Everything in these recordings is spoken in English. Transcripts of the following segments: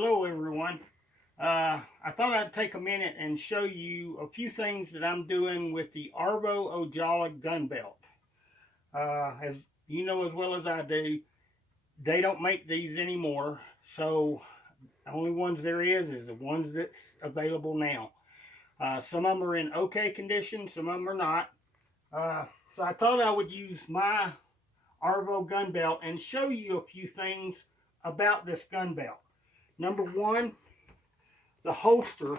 Hello everyone. I thought I'd take a minute and show you a few things that I'm doing with the Arvo Ojala gun belt. As you know as well as I do, they don't make these anymore, so the only ones there is the ones that's available now. Some of them are in okay condition, some of them are not. So I thought I would use my Arvo gun belt and show you a few things about this gun belt. Number one, the holster.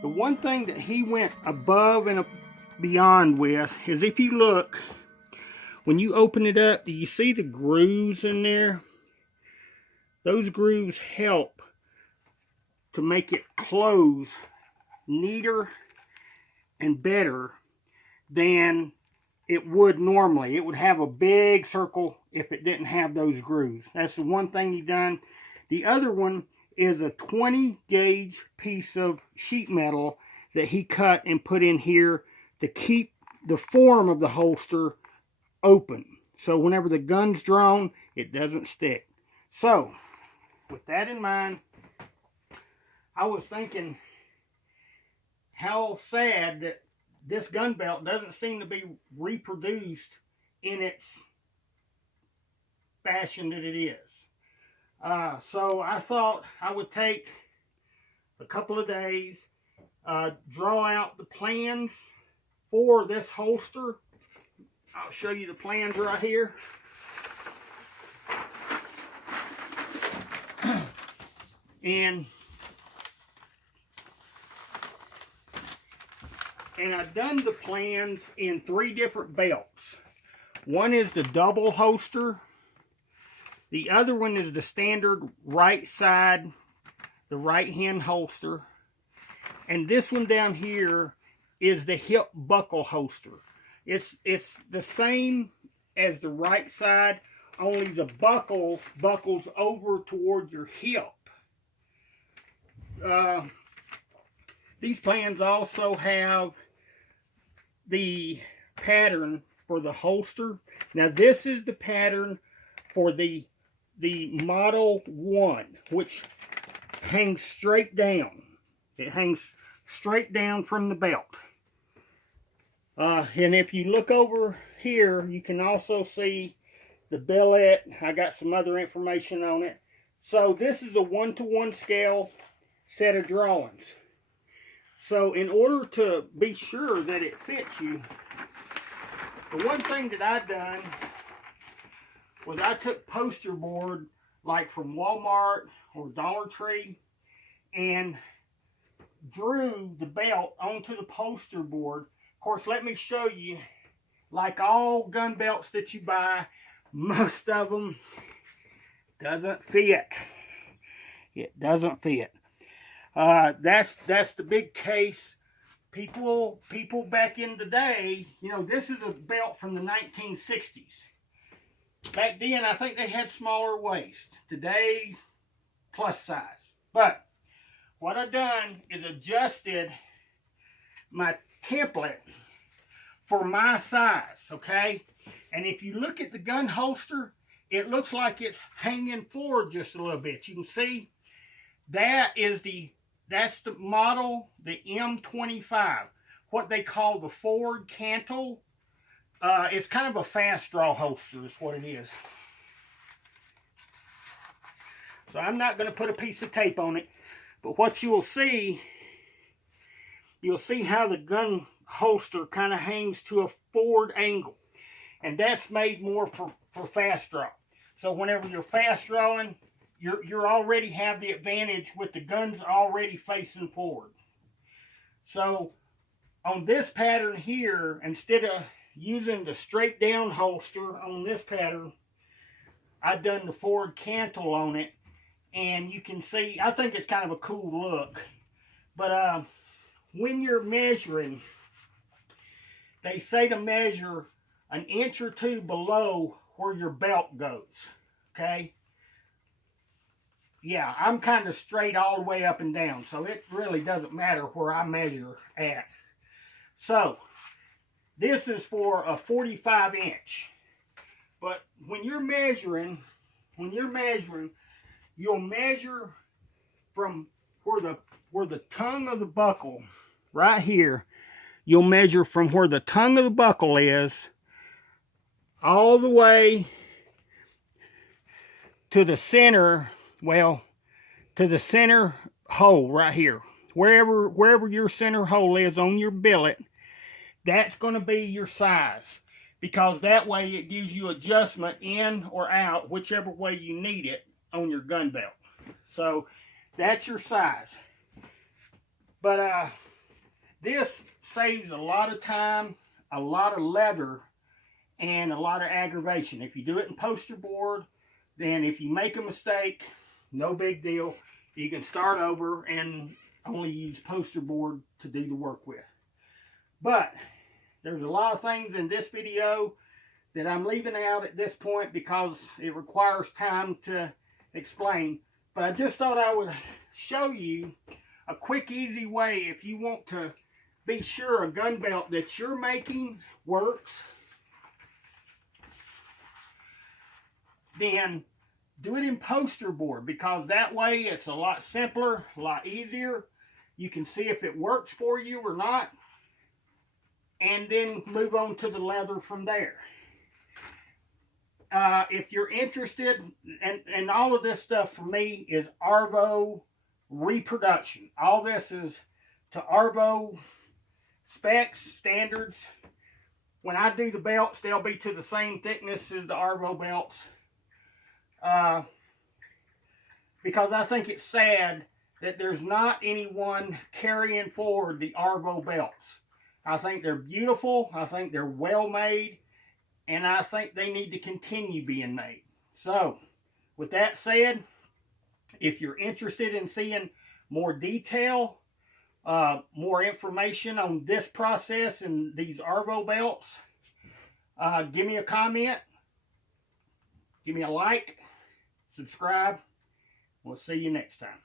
The one thing that he went above and beyond with is, if you look, when you open it up, do you see the grooves in there? Those grooves help to make it close neater and better than it would normally. It would have a big circle if it didn't have those grooves. That's the one thing he done. The other one is a 20 gauge piece of sheet metal that he cut and put in here to keep the form of the holster open. So whenever the gun's drawn, it doesn't stick. So, with that in mind, I was thinking how sad that this gun belt doesn't seem to be reproduced in its fashion that it is. So I thought I would take a couple of days, draw out the plans for this holster. I'll show you the plans right here. And I've done the plans in 3 different belts. One is the double holster. The other one is the standard right side, the right hand holster. And this one down here is the hip buckle holster. It's the same as the right side, only the buckle buckles over toward your hip. These plans also have the pattern for the holster. Now this is the pattern for the Model 1, which hangs straight down. It hangs straight down from the belt. And if you look over here, you can also see the billet. I got some other information on it. So this is a 1-to-1 scale set of drawings. So in order to be sure that it fits you, the one thing that I've done was I took poster board like from Walmart or Dollar Tree and drew the belt onto the poster board. Of course, let me show you, like all gun belts that you buy, most of them doesn't fit. It doesn't fit. That's the big case. People back in the day, you know, this is a belt from the 1960s. Back then, I think they had smaller waist. Today, plus size. But what I've done is adjusted my template for my size, okay? And if you look at the gun holster, it looks like it's hanging forward just a little bit. You can see that's the model, the M25, what they call the forward cantle. It's kind of a fast draw holster is what it is. So I'm not going to put a piece of tape on it, but what you'll see how the gun holster kind of hangs to a forward angle, and that's made more for fast draw. So whenever you're fast drawing, you already have the advantage with the guns already facing forward. So on this pattern here, instead of using the straight down holster on this pattern, I've done the forward cantle on it, and you can see, I think it's kind of a cool look. But when you're measuring, they say to measure 1 inch or 2 below where your belt goes, okay? Yeah, I'm kind of straight all the way up and down, so it really doesn't matter where I measure at. So this is for a 45 inch. But when you're measuring, you'll measure from where the tongue of the buckle, right here, you'll measure from where the tongue of the buckle is all the way to the center, well, to the center hole right here. Wherever your center hole is on your billet, that's going to be your size, because that way it gives you adjustment in or out, whichever way you need it on your gun belt. So that's your size. But this saves a lot of time, a lot of leather, and a lot of aggravation. If you do it in poster board, then if you make a mistake, no big deal. You can start over and only use poster board to do the work with. But there's a lot of things in this video that I'm leaving out at this point because it requires time to explain. But I just thought I would show you a quick, easy way if you want to be sure a gun belt that you're making works. Then do it in poster board, because that way it's a lot simpler, a lot easier. You can see if it works for you or not, and then move on to the leather from there. If you're interested, and all of this stuff for me is Arvo reproduction. All this is to Arvo specs, standards. When I do the belts, they'll be to the same thickness as the Arvo belts. Because I think it's sad that there's not anyone carrying forward the Arvo belts. I think they're beautiful, I think they're well made, and I think they need to continue being made. So, with that said, if you're interested in seeing more detail, more information on this process and these Arvo belts, give me a comment, give me a like, subscribe. We'll see you next time.